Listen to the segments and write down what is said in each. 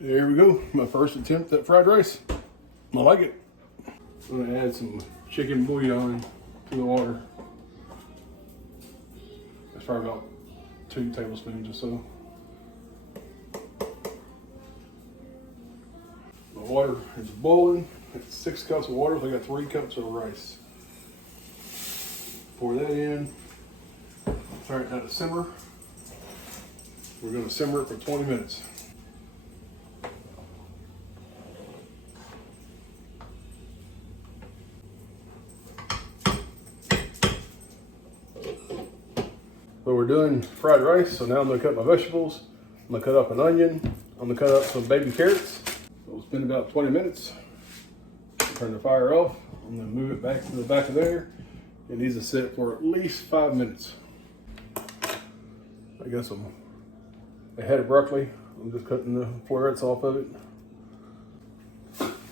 There we go, my first attempt at fried rice. I like it. I'm gonna add some chicken bouillon to the water. That's probably about 2 tablespoons or so. The water is boiling. It's 6 cups of water, so I got 3 cups of rice. Pour that in. Start it now to simmer. We're gonna simmer it for 20 minutes. So we're doing fried rice, so now I'm gonna cut my vegetables. I'm gonna cut up an onion. I'm gonna cut up some baby carrots. So we'll spend about 20 minutes. Turn the fire off. I'm gonna move it back to the back of there. It needs to sit for at least 5 minutes. I got a head of broccoli. I'm just cutting the florets off of it.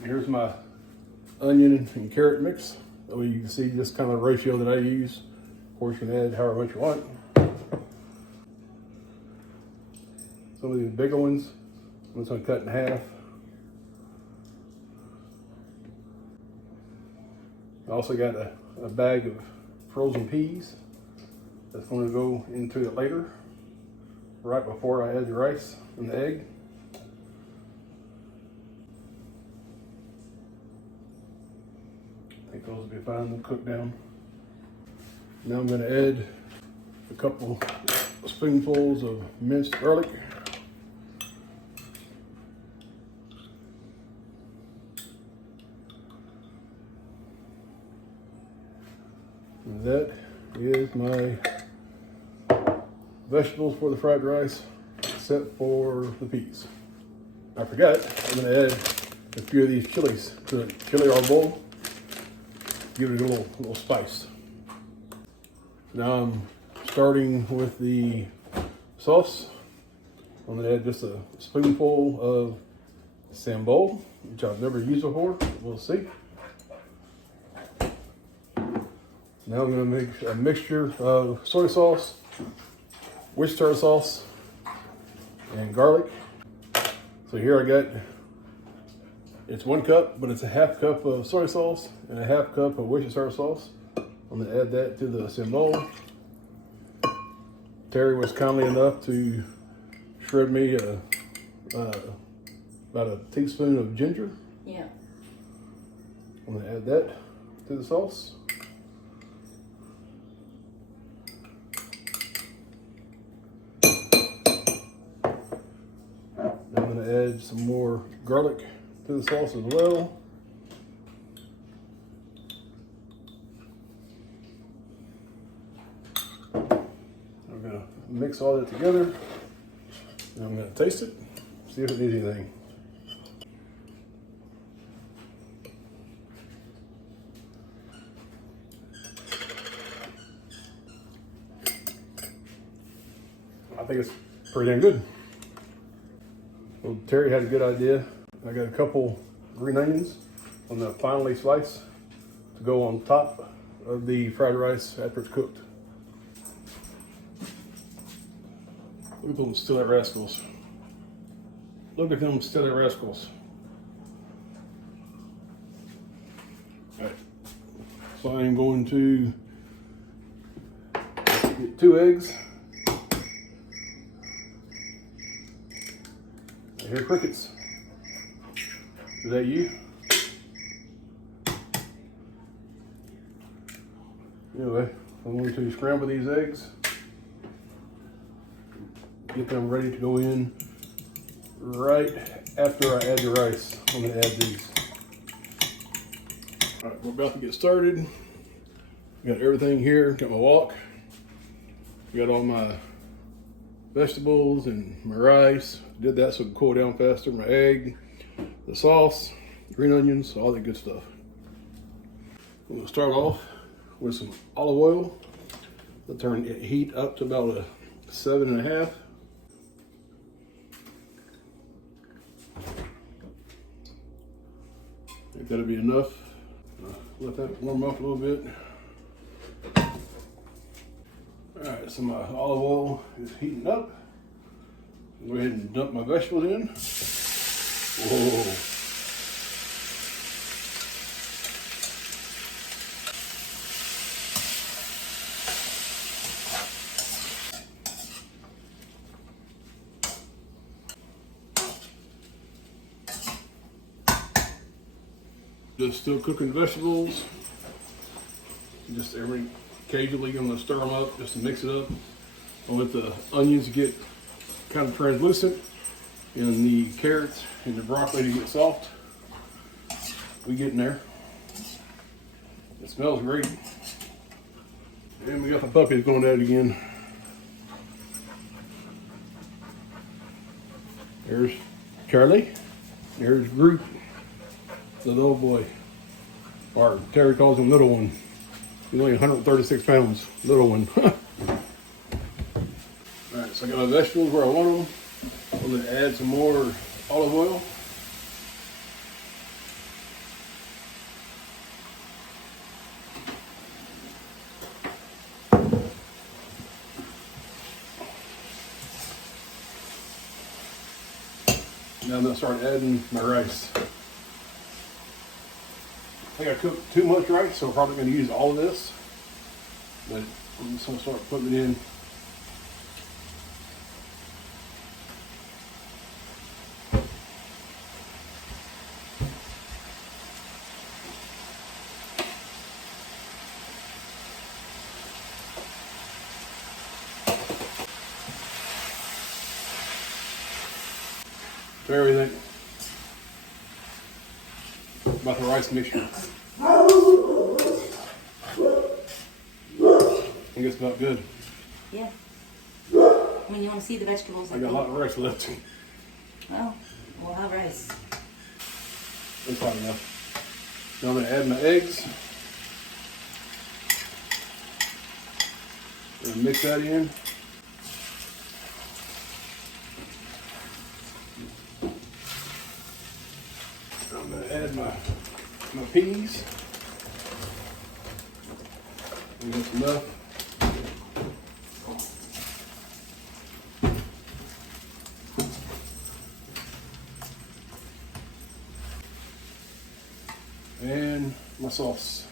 Here's my onion and carrot mix. So you can see just kind of the ratio that I use. Of course, you can add however much you want. Some of these bigger ones, I'm just gonna cut in half. I also got a bag of frozen peas that's going to go into it later, right before I add the rice and the egg. I think those will be fine to cook down. Now I'm going to add a couple spoonfuls of minced garlic. And that is my vegetables for the fried rice, except for the peas. I forgot, I'm going to add a few of these chilies to it. Chile arbol, give it a little spice. Now I'm starting with the sauce. I'm going to add just a spoonful of sambol, which I've never used before. We'll see. Now I'm going to make a mixture of soy sauce, Worcestershire sauce, and garlic. So here I got, it's 1 cup, but it's a half cup of soy sauce and a half cup of Worcestershire sauce. I'm going to add that to the sambol. Terry was kindly enough to shred me about a teaspoon of ginger. Yeah. I'm going to add that to the sauce. I'm going to add some more garlic to the sauce as well. I'm going to mix all that together. And I'm going to taste it, see if it needs anything. I think it's pretty damn good. Well, Terry had a good idea. I got a couple green onions I'm gonna finely slice to go on top of the fried rice after it's cooked. Look at them silly rascals. Look at them silly rascals. All right. So I am going to get 2 eggs. I hear crickets. Is that you? Anyway, I'm going to scramble these eggs. Get them ready to go in right after I add the rice. I'm going to add these. All right, we're about to get started. Got everything here. Got my wok. Got all my vegetables and my rice. Did that so it could cool down faster. My egg, the sauce, green onions, all that good stuff. I'm gonna start off with some olive oil. I'll turn heat up to about a 7.5. I think that'll be enough. Let that warm up a little bit. All right, so my olive oil is heating up. Go ahead and dump my vegetables in. Whoa. Just still cooking vegetables. Just occasionally I'm gonna stir them up just to mix it up. I'll let the onions get kind of translucent and the carrots and the broccoli to get soft. We getting there. It smells great. And we got the puppies going at it again. There's Charlie. There's Groot, the little boy. Or Terry calls him little one. He's only 136 pounds, little one. Alright, so I got my vegetables where I want them. I'm going to add some more olive oil. Now I'm going to start adding my rice. I think I cooked too much rice, so I'm probably going to use all of this. But I'm just going to start putting it in. So everything about the rice mixture. I think it's about good. Yeah. When you want to see the vegetables. I got a lot of rice left. Well, we'll have rice. That's fine enough. Now I'm going to add my eggs. And mix that in. I'm going to add my peas. And that's enough. And my sauce.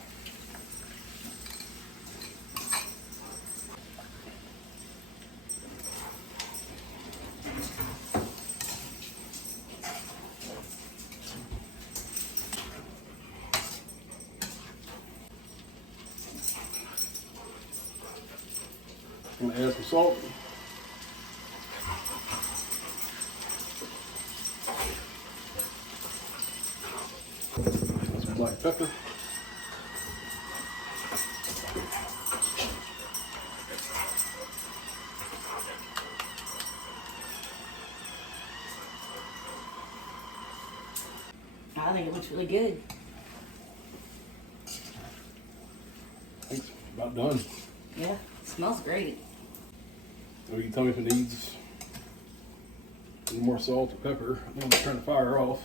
I'm going to add some salt. Some black pepper. I think it looks really good. I think it's about done. Yeah, it smells great. So you can tell me if it needs any more salt or pepper. I'm going to turn the fire off.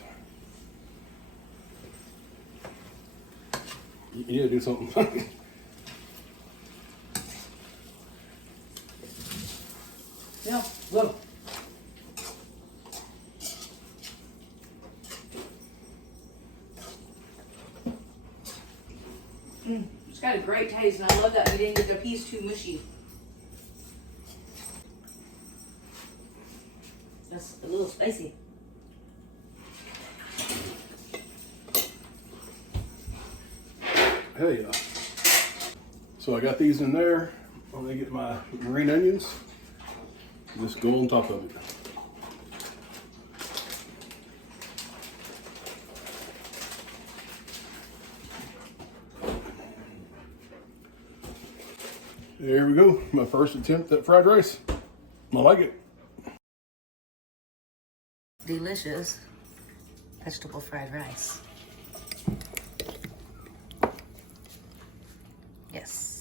You need to do something. Yeah, look. It's got a great taste, and I love that you didn't get the peas too mushy. That's a little spicy. Hell yeah. So I got these in there. I'm going to get my green onions. Just go on top of it. There we go. My first attempt at fried rice. I like it. Delicious vegetable fried rice. Yes.